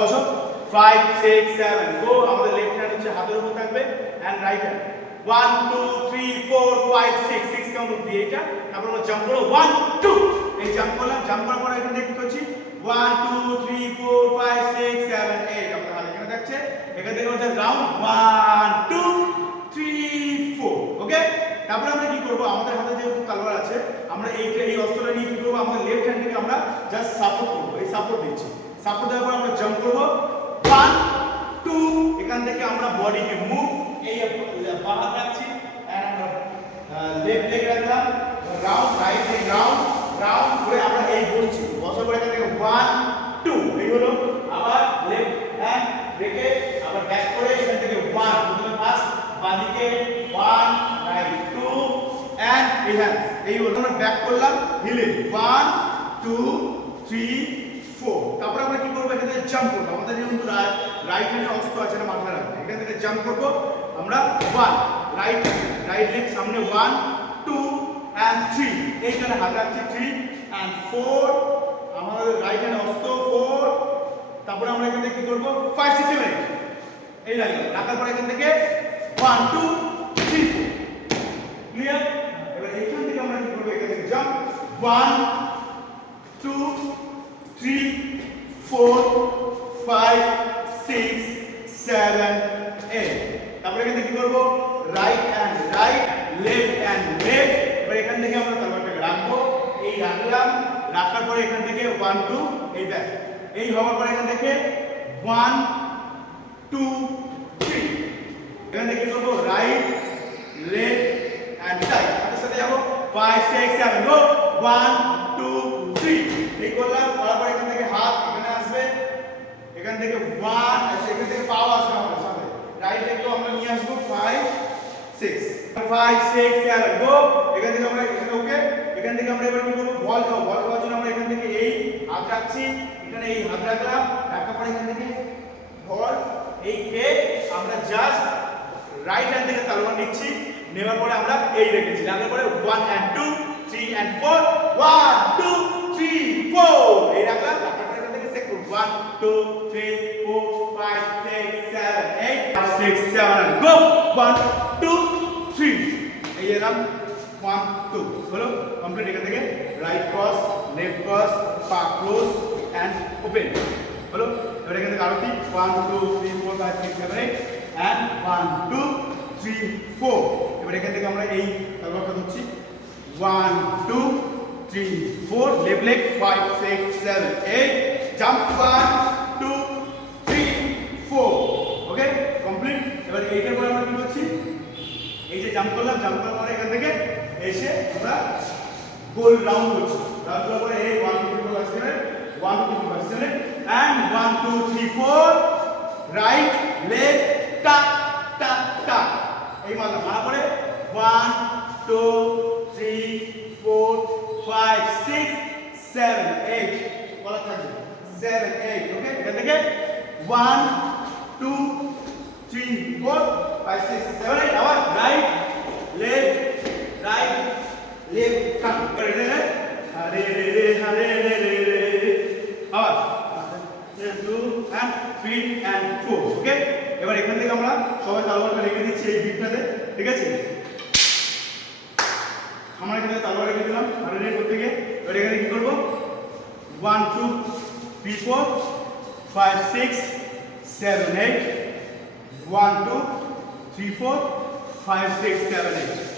বসো 5 6 7 গো আমাদের left hand হচ্ছে হাতের উপর থাকবে এন্ড রাইট হ্যান্ড 1 2 3 4 5 6 6 কাউন্ট অবধি এটা তারপর আমরা জাম্প করব 1 2 এই জাম্প করলাম জাম্প করার পর এখানে কি করছি 1 2 3 4 5 6 7 8 আমাদের হাত এখানে থাকছে এখান থেকে হচ্ছে রাউন্ড 1 2 3 4 ওকে তারপর আমরা কি করব আমাদের হাতে যেহেতু তলোয়ার আছে আমরা এই অস্ত্রটা নিয়ে কি করব আমাদের লেফট হ্যান্ড থেকে আমরা জাস্ট সাপোর্ট করব এই সাপোর্ট দিচ্ছি সাপোর্ট দেওয়ার পর আমরা জাম্প করব 1 2 এখান থেকে আমরা বডিকে মুভ এই বাঁ হাত রাখছি এন্ড আমরা লেফট লেগ রাখলাম round right leg round round করে আমরা এই বসছি বসার পর এখান থেকে 1 2 এই হলো আবার লেফট হ্যান্ড রেখে আবার ব্যাক করে এখান থেকে 1 প্রথমে ফার্স্ট বাঁদিকে 1 রাইট 2 এন্ড এই হ্যান্ড এই হলো আমরা ব্যাক করলাম হিলে 1 2 3 4 তারপর আমরা কি করব এখানে জাম্প করব আমাদের যেহেতু রাইট হ্যান্ডে অস্ত্র আছে না মাথায় রাখতে এখান থেকে জাম্প করব আমরা 1 রাইট লেগ সামনে 1 2 and 3 এইখানে হাত রাখছি 3 and 4 আমাদের রাইট হ্যান্ড অস্ত্র 4 তারপর আমরা এখান থেকে কি করব 5 6 7 8 এই লাইন রাখার পর এখান থেকে 1 2 3 4 ক্লিয়ার এবার এখান থেকে আমরা কি করব এখান থেকে জাম্প 1 2 3 4 5 6 7 8 তারপর এখান থেকে কি করব right hand right left hand left এবার এখান থেকে আমরা তলোয়ারটাকে রাখবো এই রাখলাম রাখার পরে এখান থেকে 1 2 এই ব্যাক এই হওয়ার পরে এখান থেকে 1 2 3 এখান থেকে কি করব রাইট লেফট এন্ড রাইট আমাদের সাথে যাব 5 6 7 গো 1 2 3 এই করলাম করার পরে এখান থেকে হাত এখানে আসবে এখান থেকে 1 আসে এখান থেকে পাও আসবে আমাদের সাথে রাইট লেগকে আমরা নিয়ে আসবো 5 6 5 6 7 গো এখান থেকে আমরা এখানে ওকে এখান থেকে আমরা এবার কি করব বল খাওয়ার জন্য আমরা এখান থেকে এই হাত রাখছি এখানে এই হাত রাখলাম রাখার পরে এখান থেকে বল এই কে আমরা জাস্ট রাইট হ্যান্ড থেকে তলোয়ার নিচ্ছি নেওয়ার পরে আমরা এই রেখেছি রাখার পরে 1 and 2 3 and 4 1 2 3 4 এই রাখলাম রাখার পরে এখান থেকে চেক করব 1 2 3 4 5 6 7 8 6 7 গো 1 2 3 এই এলাম 1 2 হলো কমপ্লিট এখান থেকে রাইট ক্রস লেফট ক্রস পা ক্লোজ এন্ড ওপেন হলো এবার এখান থেকে আরো 1 2 3 4 5 6 7 8 এন্ড 1 2 3 4 এবার এখান থেকে আমরা এই তলোয়ারটা ধরছি 1 2 3 4 লেফট লেগ 5 6 7 8 জাম্প 1 2 3 4 ওকে কমপ্লিট এবার এইটার পরে আমরা কি করছি এই যে জাম্প করলাম জাম্প করার পরে এখান থেকে এসে আমরা গোল রাউন্ড করছি রাউন্ড করার পরে এই 1 2 3 4 5 7 1 2 3 4 5 7 and 1 2 3 4 রাইট লেগ টাক টাক টাক এই মারা পরে 1 2 3 4 5 6 7 8 বলা থাকবে 7 8 ওকে এখান থেকে 1 2 3 4 5 6 7 8 আবার রাইট লেফট কাট করে রে হরে রে হরে রে রে আবার 2 and 3 and 4 ওকে এবার এখান থেকে আমরা সবাই তলোয়ারটা রেখে দিচ্ছি এই বিটটাতে ঠিক আছে আমরা এখানে তলোয়ার রেখে দিলাম হরে রে করতে গিয়ে এবার এখানে কি করব 1 2 3 4 5 6 7 8 1 2 3 4 5 6 7 8